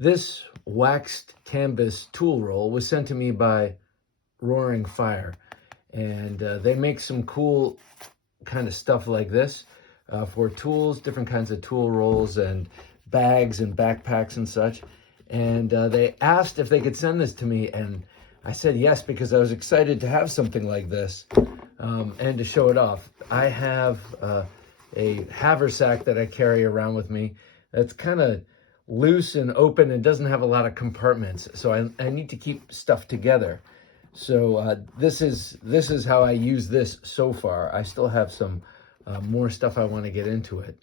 This waxed canvas tool roll was sent to me by Roaring Fire, and they make some cool kind of stuff like this for tools, different kinds of tool rolls and bags and backpacks and such. And they asked if they could send this to me, and I said yes, because I was excited to have something like this and to show it off. I have a haversack that I carry around with me that's kind of loose and open and doesn't have a lot of compartments, so I need to keep stuff together. So this is how I use this so far. I still have some more stuff I want to get into it,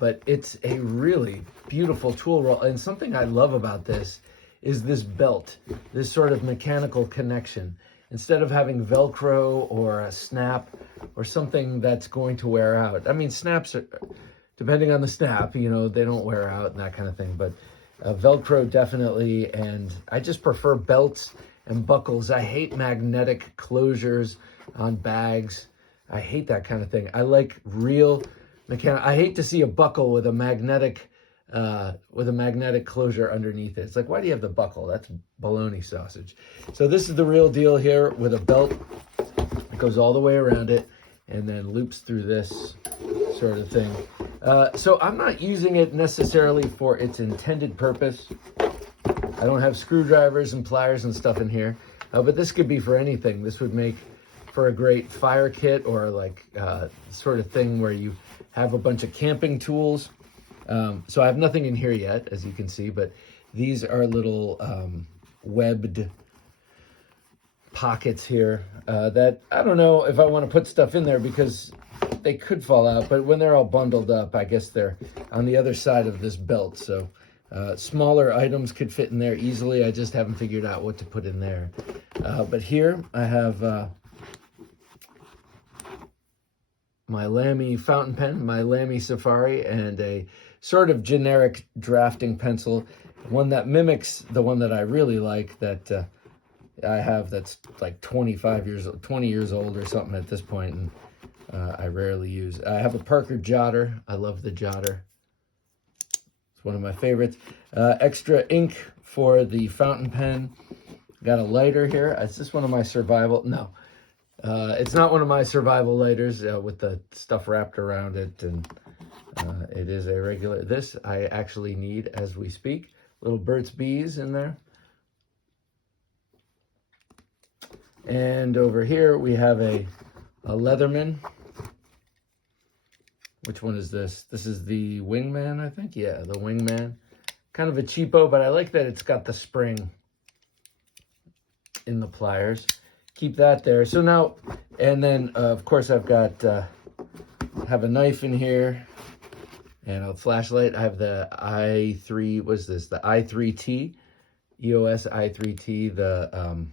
but it's a really beautiful tool roll. And something I love about this is this belt, this sort of mechanical connection. Instead of having Velcro or a snap or something that's going to wear out. I mean, snaps are, depending on the snap, you know, they don't wear out and that kind of thing, but Velcro definitely. And I just prefer belts and buckles. I hate magnetic closures on bags. I hate that kind of thing. I like real mechanical. I hate to see a buckle with a magnetic closure underneath it. It's like, why do you have the buckle? That's bologna sausage. So this is the real deal here, with a belt that goes all the way around it and then loops through this sort of thing. So I'm not using it necessarily for its intended purpose. I don't have screwdrivers and pliers and stuff in here, but this could be for anything. This would make for a great fire kit, or like sort of thing where you have a bunch of camping tools. So I have nothing in here yet, as you can see, but these are little webbed pockets here that I don't know if I want to put stuff in there, because they could fall out, but when they're all bundled up, I guess they're on the other side of this belt. So smaller items could fit in there easily. I just haven't figured out what to put in there. But here I have my Lamy fountain pen, my Lamy Safari, and a sort of generic drafting pencil, one that mimics the one that I really like, that I have, that's like 20 years old or something at this point, and I rarely use. I have a Parker Jotter. I love the Jotter. It's one of my favorites. Extra ink for the fountain pen. Got a lighter here. Is this one of my survival? No. It's not one of my survival lighters with the stuff wrapped around it, and it is a regular. This I actually need as we speak. Little Burt's Bees in there. And over here we have a Leatherman. Which one is this? This is the Wingman, I think. Yeah, the Wingman. Kind of a cheapo, but I like that it's got the spring in the pliers. Keep that there. So now, and then of course I've got have a knife in here and a flashlight. I have the i3, what's this? The i3T, EOS i3T, the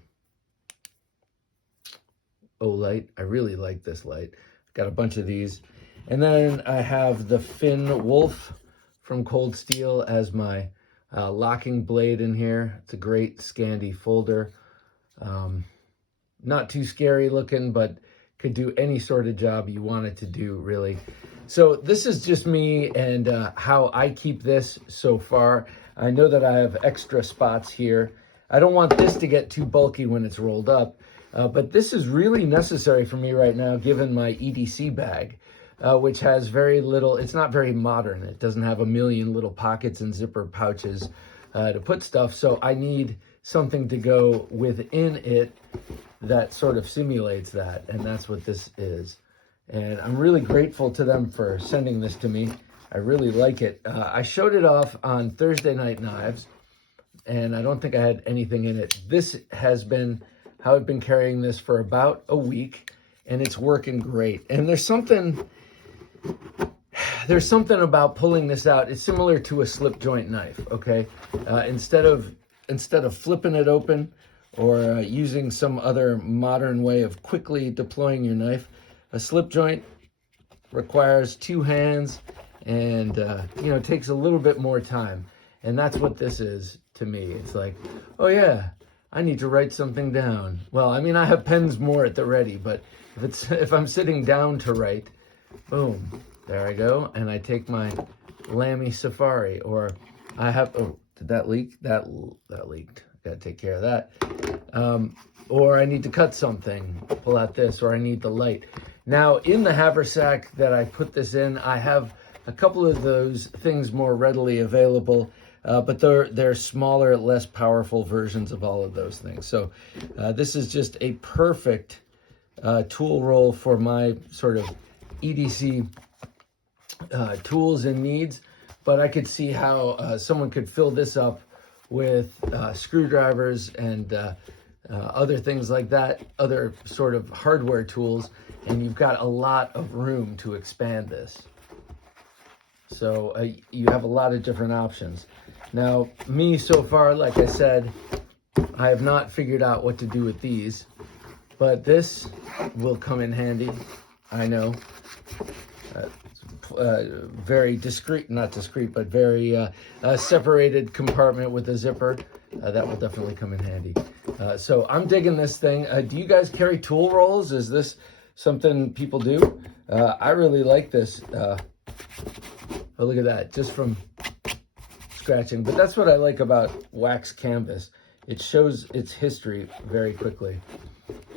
light. I really like this light. Got a bunch of these. And then I have the Finn Wolf from Cold Steel as my locking blade in here. It's a great Scandi folder. Not too scary looking, but could do any sort of job you want it to do, really. So this is just me and how I keep this so far. I know that I have extra spots here. I don't want this to get too bulky when it's rolled up, but this is really necessary for me right now, given my EDC bag, which has very little. It's not very modern. It doesn't have a million little pockets and zipper pouches to put stuff. So I need something to go within it that sort of simulates that, and that's what this is. And I'm really grateful to them for sending this to me. I really like it. I showed it off on Thursday Night Knives, and I don't think I had anything in it. This has been how I've been carrying this for about a week, and it's working great. And there's something about pulling this out. It's similar to a slip joint knife, okay? Instead of flipping it open or using some other modern way of quickly deploying your knife, a slip joint requires two hands and, takes a little bit more time. And that's what this is to me. It's like, oh yeah, I need to write something down. Well, I mean, I have pens more at the ready, but if I'm sitting down to write, boom, there I go. And I take my Lamy Safari, or I have, Did that leak? That leaked. Got to take care of that. Or I need to cut something, pull out this, or I need the light. Now, in the haversack that I put this in, I have a couple of those things more readily available, but they're smaller, less powerful versions of all of those things. So this is just a perfect tool roll for my sort of EDC tools and needs, but I could see how someone could fill this up with screwdrivers and other things like that, other sort of hardware tools, and you've got a lot of room to expand this. So you have a lot of different options. Now, me so far, like I said, I have not figured out what to do with these, but this will come in handy, I know. Very discreet, not discreet, but very separated compartment with a zipper. That will definitely come in handy. So I'm digging this thing. Do you guys carry tool rolls? Is this something people do? I really like this. Oh, look at that, just from scratching. But that's what I like about wax canvas. It shows its history very quickly.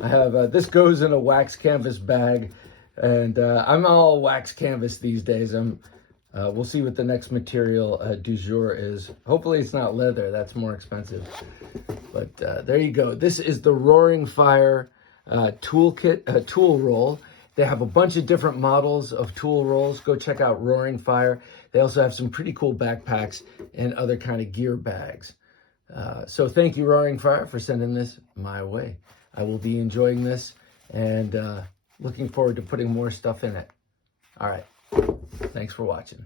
I have, this goes in a wax canvas bag, and I'm all wax canvas these days. We'll see what the next material du jour is. Hopefully it's not leather, that's more expensive. But there you go. This is the Roaring Fire toolkit, tool roll. They have a bunch of different models of tool rolls. Go check out Roaring Fire. They also have some pretty cool backpacks and other kind of gear bags. So thank you, Roaring Fire, for sending this my way. I will be enjoying this and looking forward to putting more stuff in it. All right. Thanks for watching.